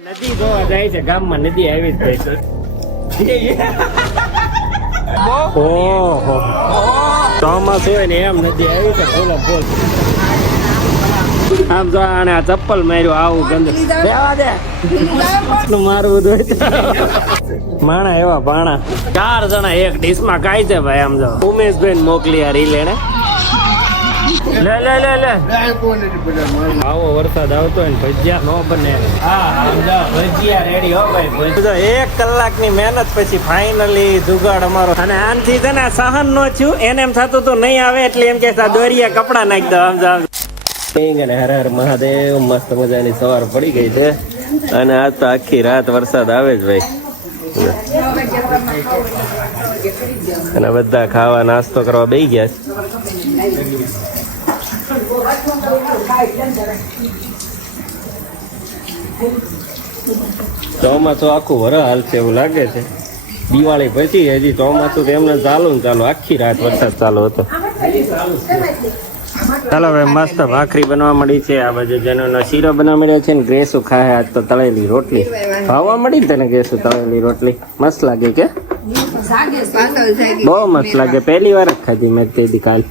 નદી જોવા જાય છે ગામમાં નદી આવી જ જાય છે. ઓહો ચોમાસું હોય ને એમ નદી આવી છે ફૂલ ફૂલ. આમ જો આને આ ચપ્પલ માર્યું આવું ગંદ દેવા દે મારવું જોઈએ. માણા એવા ભાણા 4 જણા એક ડીશમાં ખાય છે ભાઈ. આમ જો ઉમેશભાઈ મોકલી આ રીલ એને લે લે લે લે. આવો વરસાદ આવતો હોય ને ભજીયા નો બને. ભજીયા રેડી હો ભાઈ. 1 કલાકની મહેનત પછી ફાઇનલી જુગાડ અમારો. અને આનથી છે ને સહન નો થયું એને એમ થતું તો નહીં આવે એટલે એમ કે દોરિયા કપડા નાખી દો. આમ હર હર મહાદેવ. મસ્ત મજાની સવાર પડી ગઈ છે અને આજ તો આખી રાત વરસાદ આવે જ ભાઈ. અને બધા ખાવા નાસ્તો કરવા બેસી ગયા છે. ચોમાસું આખું વરસ હાલશે એવું લાગે છે. દિવાળી પછી હજી ચોમાસું તો એમને ચાલુ ને ચાલુ આખી રાત વરસાદ ચાલુ હતો. ચાલો ભાઈ મસ્ત ભાખરી બનવા મળી છે. આ બાજુ જેનો શીરો બનવા મળ્યો છે ને ગ્રેસુ ખાય આજ તો તળેલી રોટલી ખાવા મળી ને તને. ગ્રેસુ તળેલી રોટલી મસ્ત લાગે કે બહુ મસ્ત લાગે. પહેલી વાર જ ખાધી મેં તે દી કાલ.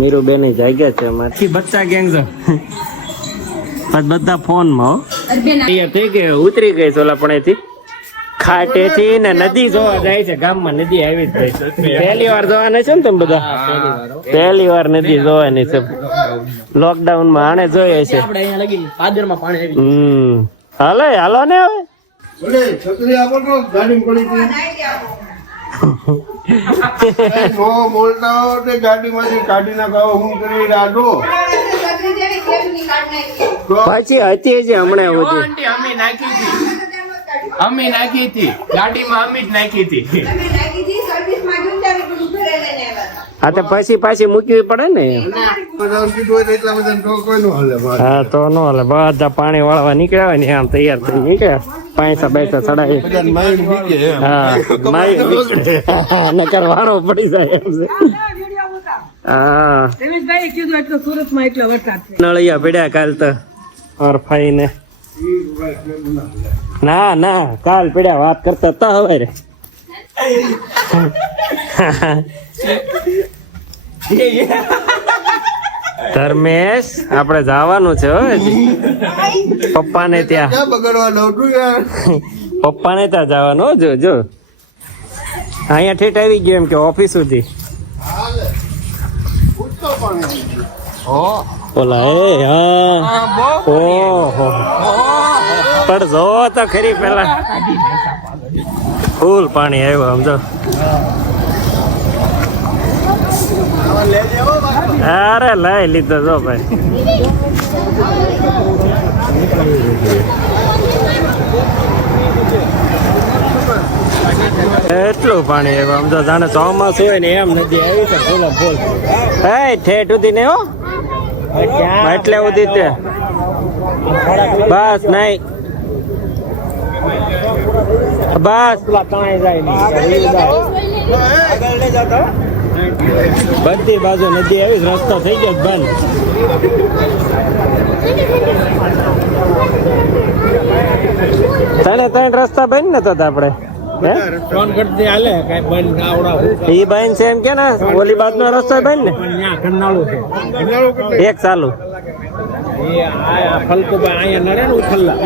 મીરુ બેન જાગ્યા છે અમારી બચ્ચા ગેંગ છે. બધા ફોન માં તૈયાર થઈ ગયો ઉતરી ગઈ સોલાપણેથી ખાટેથી ને નદી જોવા જાય છે ગામમાં. નદી આવી જ જાય છે. પહેલી વાર જોવાના છે ને તમે બધા. પહેલી વાર નદી જોવાની છે. લોકડાઉન માં આને જોઈએ છે. હાલો હાલો ને હવે પછી હતી જ હમણાં અમે નાખી હતી ગાડીમાં. અમે જ નાખી હતી. હા તો પછી પાછી મૂકવી પડે ને. હા તો નો હાલે. બધા પાણી વાળવા નીકળ્યા હોય ને આમ તૈયાર થઈ નીકળ્યા. પૈસા પૈસા ચડાવી હા નકર વારો પડી જાય એમ છે. હા નળિયા પડ્યા કાલ તો અરફાઈ ને. ના ના કાલ પડ્યા વાત કરતા હતા હવે રે. ધર્મેશ આપણે જવાનું છે હવે પપ્પાને ત્યાં. પપ્પાને ત્યાં જવાનું જો જો અહીંયા ઠેઠ આવી ગયો એમ કે ઓફિસ સુધી. ઓલા એ હા ઓહો પણ જો તો ખરી પેલા ફૂલ પાણી આવ્યું સમજો. અરે લઈ લીધો જો ભાઈ. એટલું પાણી આવ્યું સમજો જાણે ચોમાસું હોય ને એમ નદી આવી છે ફૂલ ફૂલ. હે ઠેઠ સુધી ને હો એટલે સુધી તે બસ નહીં બસ બધી બાજુ નદી આવી રસ્તો થઈ ગયો બંધ. તને 3 રસ્તા બંધ નતો આપડે ઈ બંધ છે એમ કે ને. ઓલી બાજુ નો રસ્તો બંધ ને એક ચાલુ. ફલકુભાઈ અહીંયા નડે ને ઉછલ્લા.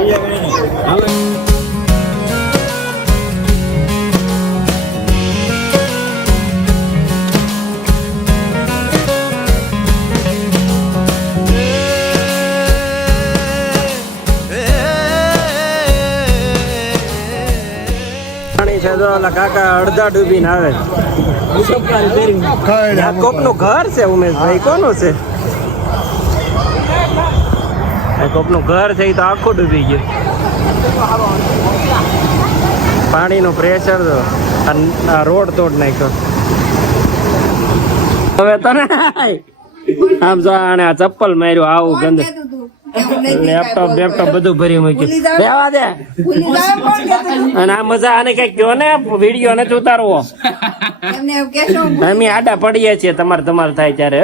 કાકા અડધા ડૂબીને આવે. કોકનું ઘર છે ઉમેશભાઈ. કોનું છે કોકનું ઘર છે એ તો આખું ડૂબી ગયું. પાણીનું પ્રેશર તો આ રોડ તોડ નાખ્યો. હવે તને આમ જો આને આ ચપ્પલ માર્યું આવું ગંદ. લેપટોપ બેપટોપ બધું ભરી મૂક્યું રહેવા દે અને આ મજા આને કઈ કયો ને વિડીયો ને ઉતારવો અમે આડા પડીએ છીએ તમારે થાય ત્યારે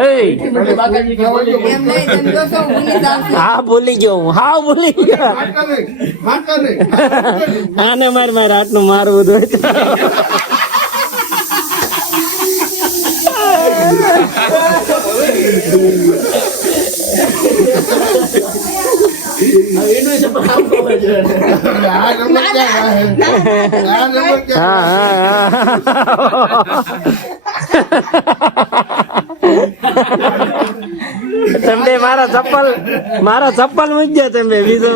હા ભૂલી ગયો હું હા ભૂલી ગયો આને મારે આટલું મારવું હતું તમે મારા ચપ્પલ મૂક્યા તમે બીજો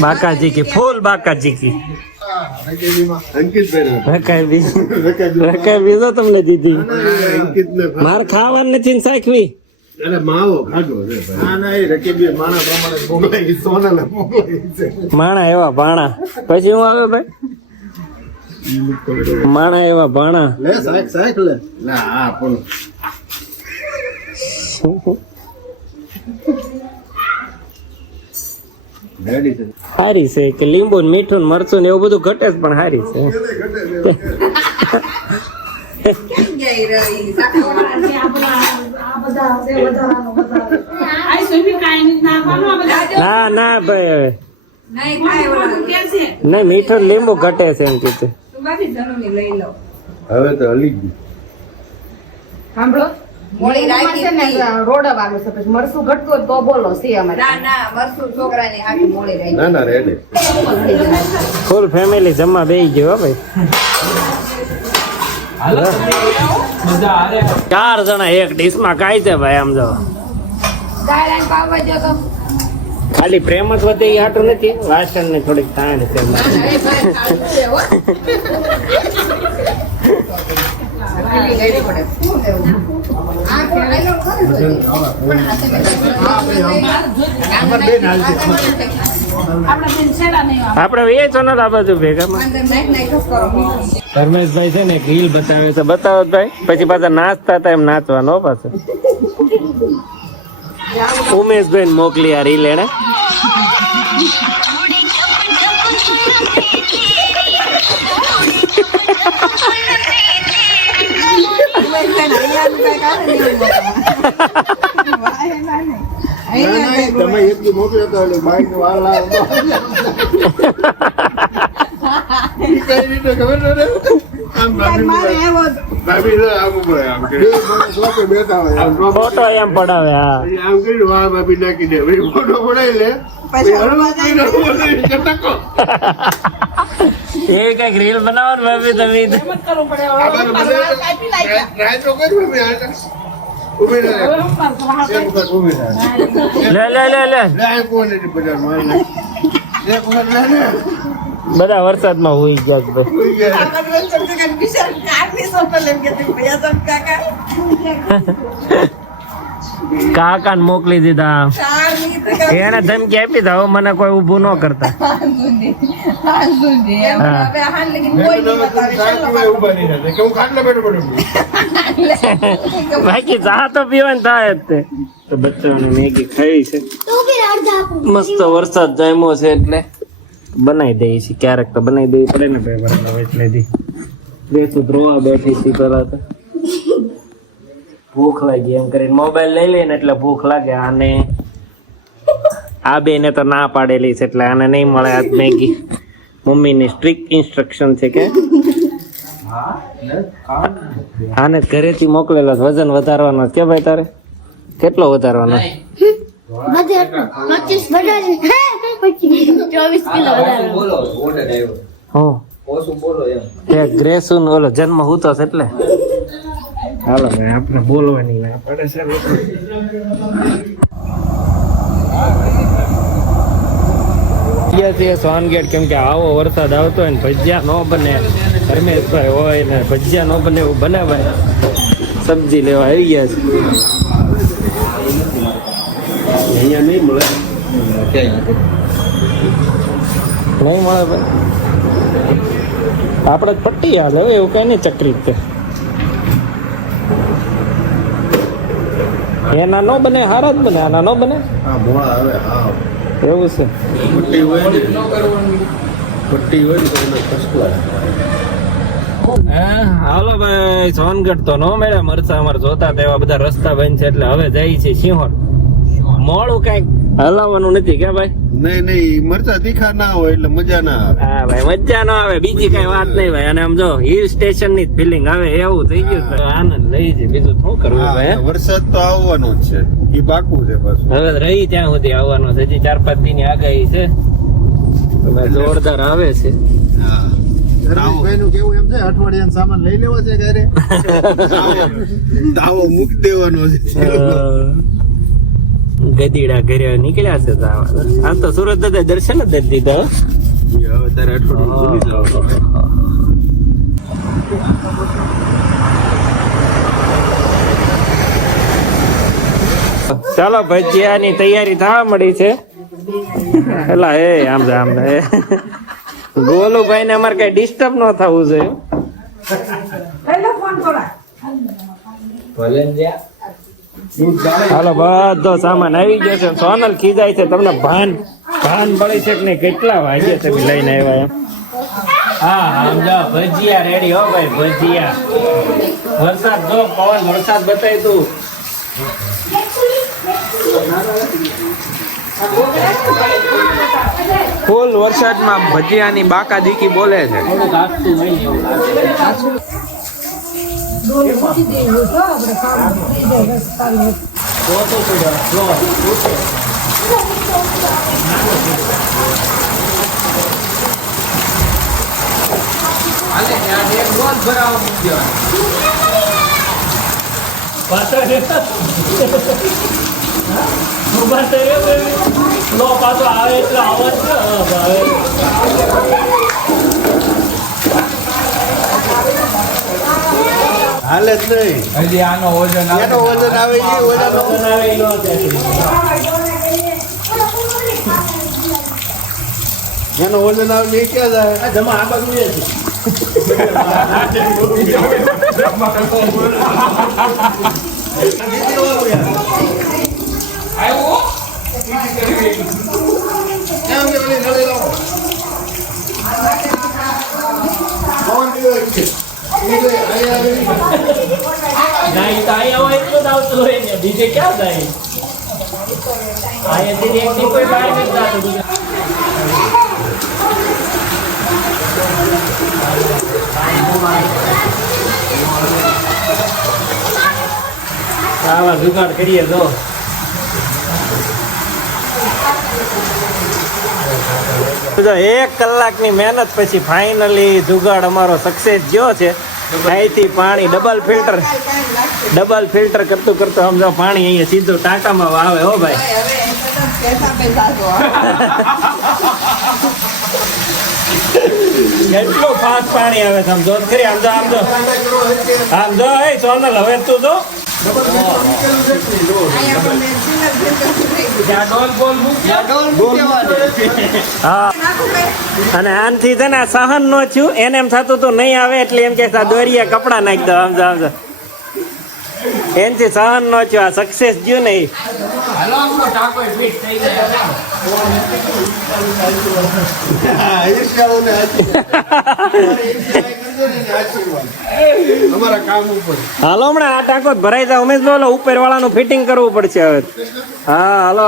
बाकाजी की फूल बाकाजी की બીજો તમને દીધી માર ખાવાનું નથી સાખવી માણા એવા ભાણા પછી હું આવે ભાઈ માણા એવા ભાણા હારી છે કે લીંબુ ને મીઠું ને મરચું ને એવું બધું ઘટે જ પણ હારી છે ના ના ભાઈ નહીં મીઠું લીંબુ ઘટે છે એમ કીધું હવે તો હલી ગયું સાંભળો મોળી રાખી છે ને રોડ વાળું છે પછી મરસું ઘટતું હોય તો બોલો સી અમારે ના મરસું છોકરાની આખી મોળી રાખી ના રેડી ફૂલ ફેમિલી જમવા બેસી ગયો હો ભાઈ 4 જણા એક ડીશ માં કાઈ છે ભાઈ આમ જો ખાલી પ્રેમ જ વધે એ હાટું નથી વાસણ ને થોડીક તાણ છે આપડે એ ચેનલ આ બાજુ ભેગા ધર્મેશભાઈ છે ને રીલ બતાવે છે બતાવો ભાઈ પછી પાછા નાચતા હતા એમ નાચવાનો પાછું ઉમેશભાઈ મોકલી આ રીલ એને તમે એટલી મોકલ્યો તો બાઈક વાળા કઈ રીતે ખબર નથી ફોટો એમ પડાવે હા આમ કર્યું વાહ ભાભી નાખી દે ફોટો પડાવી લે એ કઈક રીલ બનાવો ને ભાભી તમે બધા વરસાદમાં હોઈ ગયા કાકા ને મોકલી દીધા એને ધમકી આપી દા હવે મને કોઈ ઉભું ન કરતા બાકી ચા તો પીવાનું થાય જ તે તો બચ્ચાઓને મેગી ખાઈ છે મસ્ત વરસાદ જામ્યો છે એટલે બનાવી દઈએ છીએ ક્યારેક તો બનાવી દેવી પડે ને ભાઈ બરાબર એટલે બેસું ધ્રોવા બેઠી હતી પેલા તો ભૂખ લાગી એમ કરીને મોબાઈલ લઈ લઈને એટલે ભૂખ લાગે આને આ બેને તો ના પાડેલી છે એટલે આને નહીં મળે આજ મેગી મમ્મીની સ્ટ્રિક્ટ ઇન્સ્ટ્રક્શન છે કે આને ઘરેથી મોકલેલો વજન વધારવાનો કે ભાઈ તારે કેટલો વધારવાનો 24 ગ્રેસુન ઓલો જન્મ હુતો છે એટલે હાલો ભાઈ આપણે બોલવાની ના પડે છે સોનગેટ કેમ કે આવો વરસાદ આવતો હોય ને ભજીયા ન બને ધર્મેશભાઈ હોય ને ભજીયા ન બને એવું બનાવાય સબ્જી લેવા આવી ગયા છે અહીંયા નહીં મળે નહીં મળે ભાઈ આપણે જ પટ્ટી હાલે હવે એવું કઈ નહીં ચક્રી જ તે એના નો બને હારા જ બને આના નો બને હા મોળા આવે હા એવું છે પટ્ટી હોય ને પટ્ટી હોય ને તો એને ખસકવા હાલો ભાઈ સોનગઢ તો નો મળ્યા મરચા અમારે જોતા તેવા બધા રસ્તા બંધ છે એટલે હવે જાય છે સિંહોર મોડું કઈક હલાવવાનું નથી કે ભાઈ નહીં મરચા તીખા ના હોય એટલે મજા ના આવે હા ભાઈ મજા ન આવે બીજી કઈ વાત નહીં ભાઈ અને આમ જો હિલ સ્ટેશન ની ફિલિંગ આવે એવું થઈ ગયું તો આનંદ લઈ છે બીજું શું કરવું હા, ભાઈ વરસાદ તો આવવાનો જ છે એ પાકું છે પાછું હવે રહી ત્યાં સુધી આવવાનો છે હજી 4-5 દી ની આગાહી છે તો ભાઈ જોરદાર આવે છે ભાઈનું કેવું એમ છે અઠવાડિયાનો સામાન લઈ લેવો છે ઘરે દાવો મૂકી દેવાનો છે ગદીડા ઘરે નીકળ્યા છે તો આમ તો સુરત દાદા દર્શન જ નથી દીધા હો. હવે તારે અઠવાડિયું ભૂલી જવાનું. ચાલો ભજીયાની તૈયારી થવા મળી છે એલા હે આમ હે ગોલુભાઈ ને અમારે કઈ ડિસ્ટર્બ ન થવું જોઈએ હાલો બધો સામાન આવી ગયો છે સોનલ ખીજાય છે તમને ભાન પડી છે કે નહીં કેટલા વાગ્યા તમે લઈને આવ્યા એમ હા સમજો ભજીયા રેડી હો ભાઈ ભજીયા વરસાદ જો પવન વરસાદ બતાય તું ફૂલ વરસાદમાં ભજીયાની બાકા દીકી બોલે છે. થોડુંક આખતું હોય એવું લાગે. જોતું તું જો. પાછળ ઉભા થઈ નો પાછો આવે એટલે અવાજ છે ભાઈ હાલે જ નહીં હજી આનો વજન આવે. એનો વજન આવે ઈ ઓલાનો એનો વજન આવે ઈ ક્યાં જાય જમા આ બાજુ છે એમ કે પેલી નળી લાવો પવન દીવો છે ઈ લે અહીંયા આવી નહીં તો અહીંયા હોય એટલું જ આવતું હોય ને બીજે ક્યાં જાય અહીંયાથી એક દી કોઈ બહાર નથી જતું બીજું. આવા જુગાડ કરીએ તો જો 1 કલાકની મહેનત પછી ફાઇનલી જુગાડ અમારો સક્સેસ ગયો છે અહીંથી પાણી ડબલ ફિલ્ટર કરતું સમજો પાણી અહીંયા સીધું ટાંકામાં આવે હો ભાઈ કેટલું ફાસ્ટ પાણી આવે છે સમજો ખરી આમ જો એ સોનલ હવે તું જો હા અને આનથી છે ને સહન નો થયું એને એમ થતું તું નહીં આવે એટલે એમ કે દોરિયા કપડા નાખી દો સમજો એનથી સહન નો થયું આ સક્સેસ ગયું નહીં અમારા કામ ઉપર હાલો હમણાં આ ટાંકો ભરાઈ જાય ઉમેશ બોલો ઉપર વાળાનું ફિટિંગ કરવું પડશે હવે હા હાલો